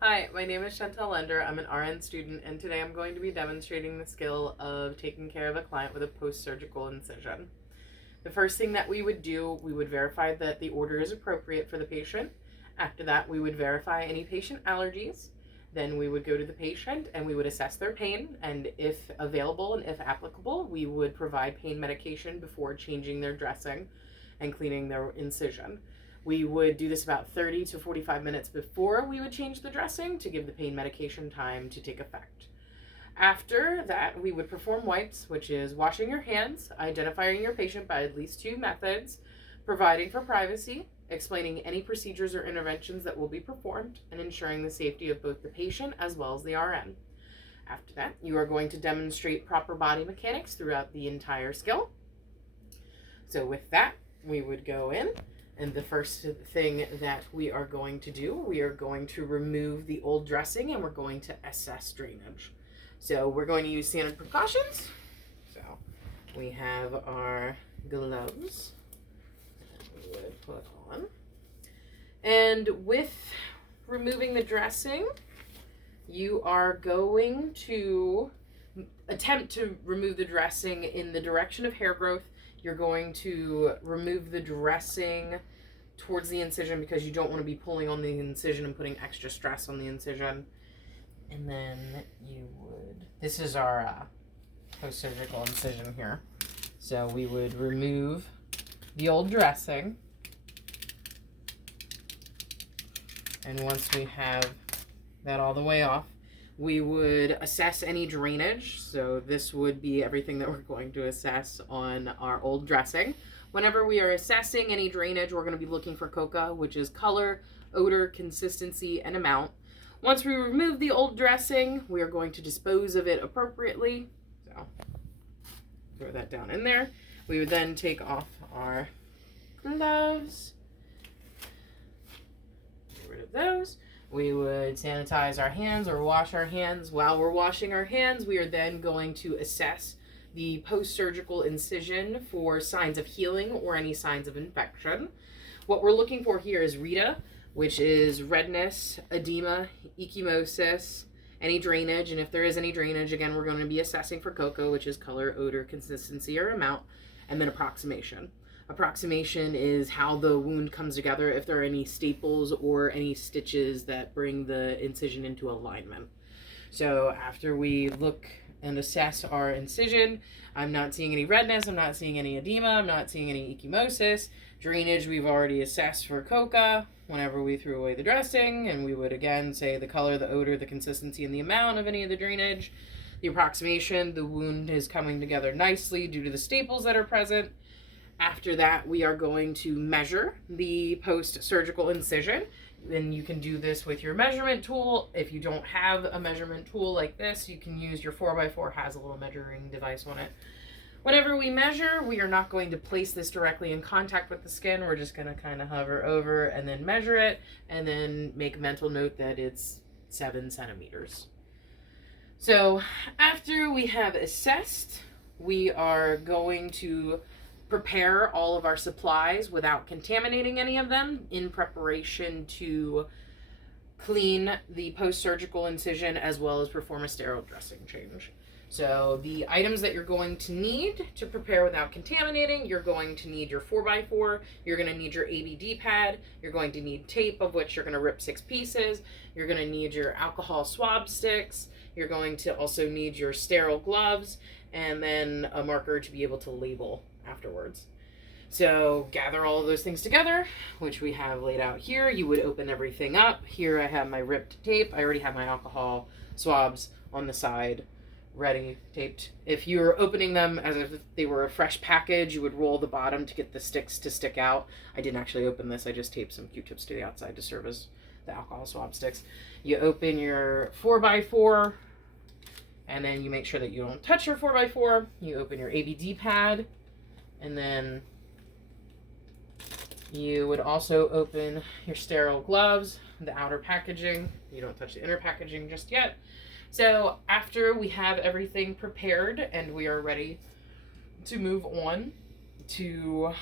Hi, my name is Chantel Lender. I'm an RN student, and today I'm going to be demonstrating the skill of taking care of a client with a post-surgical incision. The first thing that we would do, we would verify that the order is appropriate for the patient. After that, we would verify any patient allergies. Then we would go to the patient and we would assess their pain, and if available and if applicable, we would provide pain medication before changing their dressing and cleaning their incision. We would do this about 30 to 45 minutes before we would change the dressing to give the pain medication time to take effect. After that, we would perform wipes, which is washing your hands, identifying your patient by at least 2 methods, providing for privacy, explaining any procedures or interventions that will be performed, and ensuring the safety of both the patient as well as the RN. After that, you are going to demonstrate proper body mechanics throughout the entire skill. So with that, we would go in. And the first thing that we are going to do, we are going to remove the old dressing and we're going to assess drainage. So we're going to use standard precautions. So we have our gloves that we would put on. And with removing the dressing, you are going to attempt to remove the dressing in the direction of hair growth. You're going to remove the dressing towards the incision because you don't want to be pulling on the incision and putting extra stress on the incision. And then you would, this is our post-surgical incision here. So we would remove the old dressing. And once we have that all the way off, we would assess any drainage. So this would be everything that we're going to assess on our old dressing. Whenever we are assessing any drainage, we're going to be looking for COCA, which is color, odor, consistency, and amount. Once we remove the old dressing, we are going to dispose of it appropriately. So throw that down in there. We would then take off our gloves. Get rid of those. We would sanitize our hands or wash our hands. While we're washing our hands, we are then going to assess the post-surgical incision for signs of healing or any signs of infection. What we're looking for here is RETA, which is redness, edema, ecchymosis, any drainage. And if there is any drainage, again, we're going to be assessing for COCA, which is color, odor, consistency, or amount, and then approximation. Approximation is how the wound comes together, if there are any staples or any stitches that bring the incision into alignment. So after we look and assess our incision, I'm not seeing any redness, I'm not seeing any edema, I'm not seeing any ecchymosis. Drainage we've already assessed for COCA whenever we threw away the dressing, and we would again say the color, the odor, the consistency, and the amount of any of the drainage. The approximation, the wound is coming together nicely due to the staples that are present. After that, we are going to measure the post-surgical incision. And you can do this with your measurement tool. If you don't have a measurement tool like this, you can use your 4x4, has a little measuring device on it. Whenever we measure, we are not going to place this directly in contact with the skin. We're just going to kind of hover over and then measure it and then make a mental note that it's 7 centimeters. So after we have assessed, we are going to prepare all of our supplies without contaminating any of them in preparation to clean the post-surgical incision as well as perform a sterile dressing change. So the items that you're going to need to prepare without contaminating, you're going to need your 4x4, you're going to need your ABD pad, you're going to need tape, of which you're going to rip 6 pieces, you're going to need your alcohol swab sticks, you're going to also need your sterile gloves, and then a marker to be able to label afterwards. So gather all of those things together, which we have laid out here. You would open everything up. Here I have my ripped tape. I already have my alcohol swabs on the side ready, taped. If you're opening them as if they were a fresh package, you would roll the bottom to get the sticks to stick out. I didn't actually open this. I just taped some Q-tips to the outside to serve as the alcohol swab sticks. You open your 4x4, and then you make sure that you don't touch your 4x4. You open your ABD pad, and then you would also open your sterile gloves, the outer packaging. You don't touch the inner packaging just yet. So after we have everything prepared and we are ready to move on to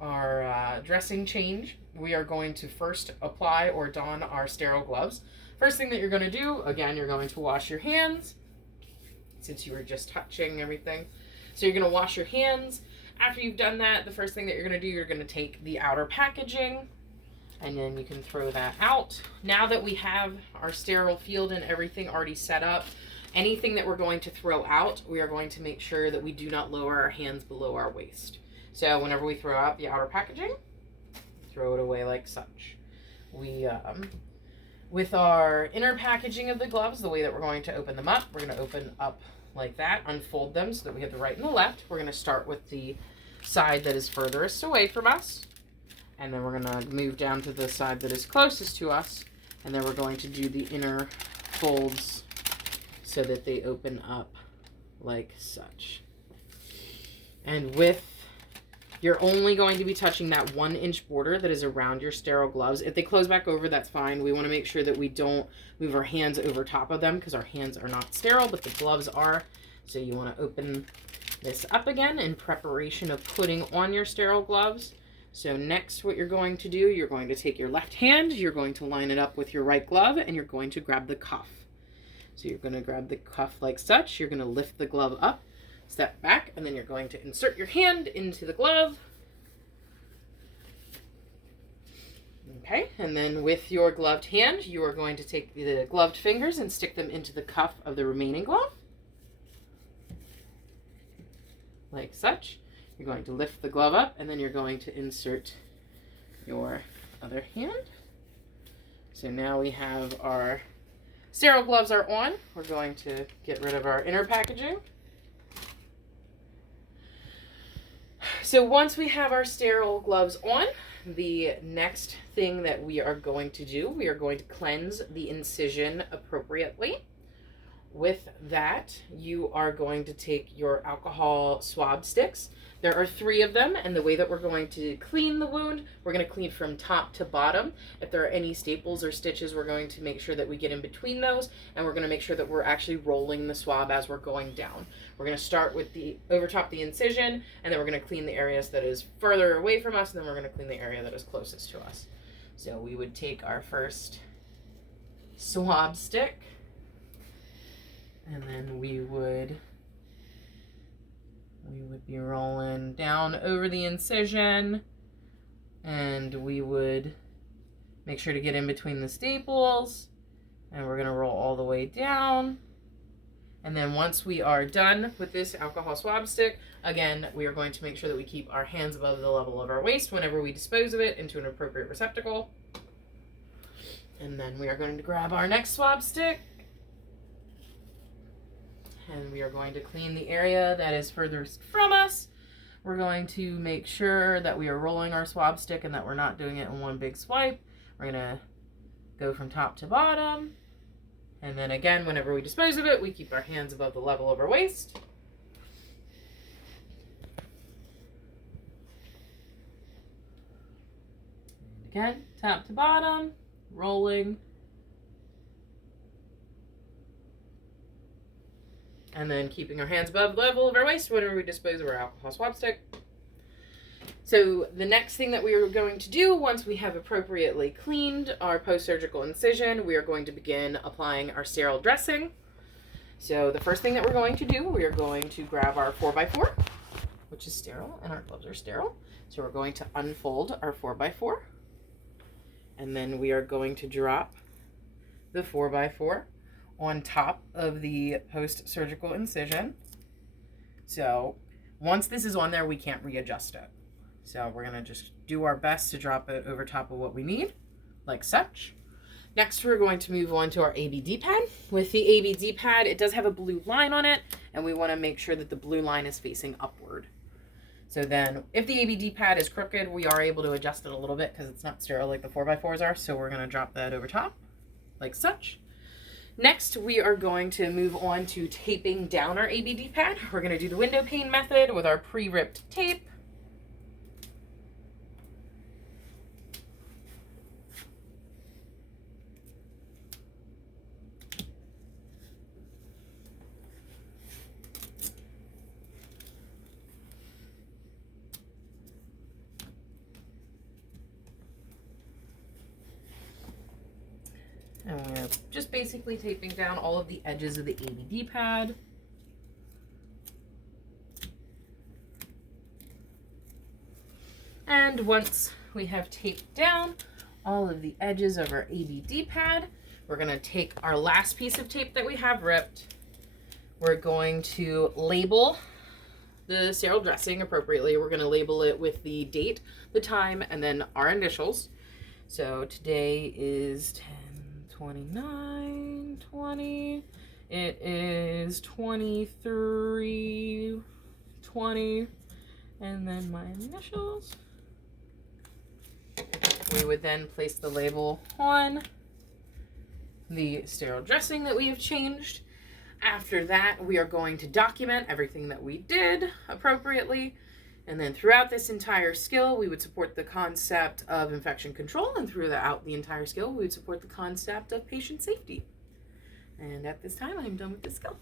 our dressing change, we are going to first apply or don our sterile gloves. First thing that you're going to do, again, you're going to wash your hands since you were just touching everything. So you're going to wash your hands. After you've done that, the first thing that you're going to do, you're going to take the outer packaging and then you can throw that out. Now that we have our sterile field and everything already set up, anything that we're going to throw out, we are going to make sure that we do not lower our hands below our waist. So whenever we throw out the outer packaging, throw it away like such. With our inner packaging of the gloves, the way that we're going to open them up, we're going to open up like that, unfold them so that we have the right and the left. We're going to start with the side that is furthest away from us, and then we're going to move down to the side that is closest to us, and then we're going to do the inner folds so that they open up like such. And you're only going to be touching that 1-inch border that is around your sterile gloves. If they close back over, that's fine. We want to make sure that we don't move our hands over top of them because our hands are not sterile, but the gloves are. So you want to open this up again in preparation of putting on your sterile gloves. So next, what you're going to do, you're going to take your left hand, you're going to line it up with your right glove, and you're going to grab the cuff. So you're going to grab the cuff like such. You're going to lift the glove up, step back, and then you're going to insert your hand into the glove. Okay, and then with your gloved hand, you are going to take the gloved fingers and stick them into the cuff of the remaining glove. Like such. You're going to lift the glove up, and then you're going to insert your other hand. So now we have our sterile gloves are on. We're going to get rid of our inner packaging. So once we have our sterile gloves on, the next thing that we are going to do, we are going to cleanse the incision appropriately. With that, you are going to take your alcohol swab sticks. There are 3 of them, and the way that we're going to clean the wound, we're going to clean from top to bottom. If there are any staples or stitches, we're going to make sure that we get in between those, and we're going to make sure that we're actually rolling the swab as we're going down. We're going to start with the over top the incision, and then we're going to clean the areas that is further away from us, and then we're going to clean the area that is closest to us. So we would take our first swab stick, and then we would be rolling down over the incision, and we would make sure to get in between the staples, and we're going to roll all the way down. And then once we are done with this alcohol swab stick, again, we are going to make sure that we keep our hands above the level of our waist whenever we dispose of it into an appropriate receptacle. And then we are going to grab our next swab stick, and we are going to clean the area that is furthest from us. We're going to make sure that we are rolling our swab stick and that we're not doing it in one big swipe. We're going to go from top to bottom. And then again, whenever we dispose of it, we keep our hands above the level of our waist. And again, top to bottom, rolling. And then keeping our hands above the level of our waist whenever we dispose of our alcohol swab stick. So the next thing that we are going to do, once we have appropriately cleaned our post-surgical incision, we are going to begin applying our sterile dressing. So the first thing that we're going to do, we are going to grab our 4x4, which is sterile, and our gloves are sterile. So we're going to unfold our 4x4, and then we are going to drop the 4x4 on top of the post-surgical incision. So once this is on there, we can't readjust it. So we're gonna just do our best to drop it over top of what we need, like such. Next, we're going to move on to our ABD pad. With the ABD pad, it does have a blue line on it, and we wanna make sure that the blue line is facing upward. So then if the ABD pad is crooked, we are able to adjust it a little bit because it's not sterile like the 4x4s are. So we're gonna drop that over top, like such. Next, we are going to move on to taping down our ABD pad. We're going to do the window pane method with our pre-ripped tape. And we're just basically taping down all of the edges of the ABD pad. And once we have taped down all of the edges of our ABD pad, we're going to take our last piece of tape that we have ripped. We're going to label the sterile dressing appropriately. We're going to label it with the date, the time, and then our initials. So today is 10/29/20. It is 23/20, and then my initials. We would then place the label on the sterile dressing that we have changed. After that, we are going to document everything that we did appropriately. And then throughout this entire skill, we would support the concept of infection control. And throughout the entire skill, we would support the concept of patient safety. And at this time, I'm done with the skill.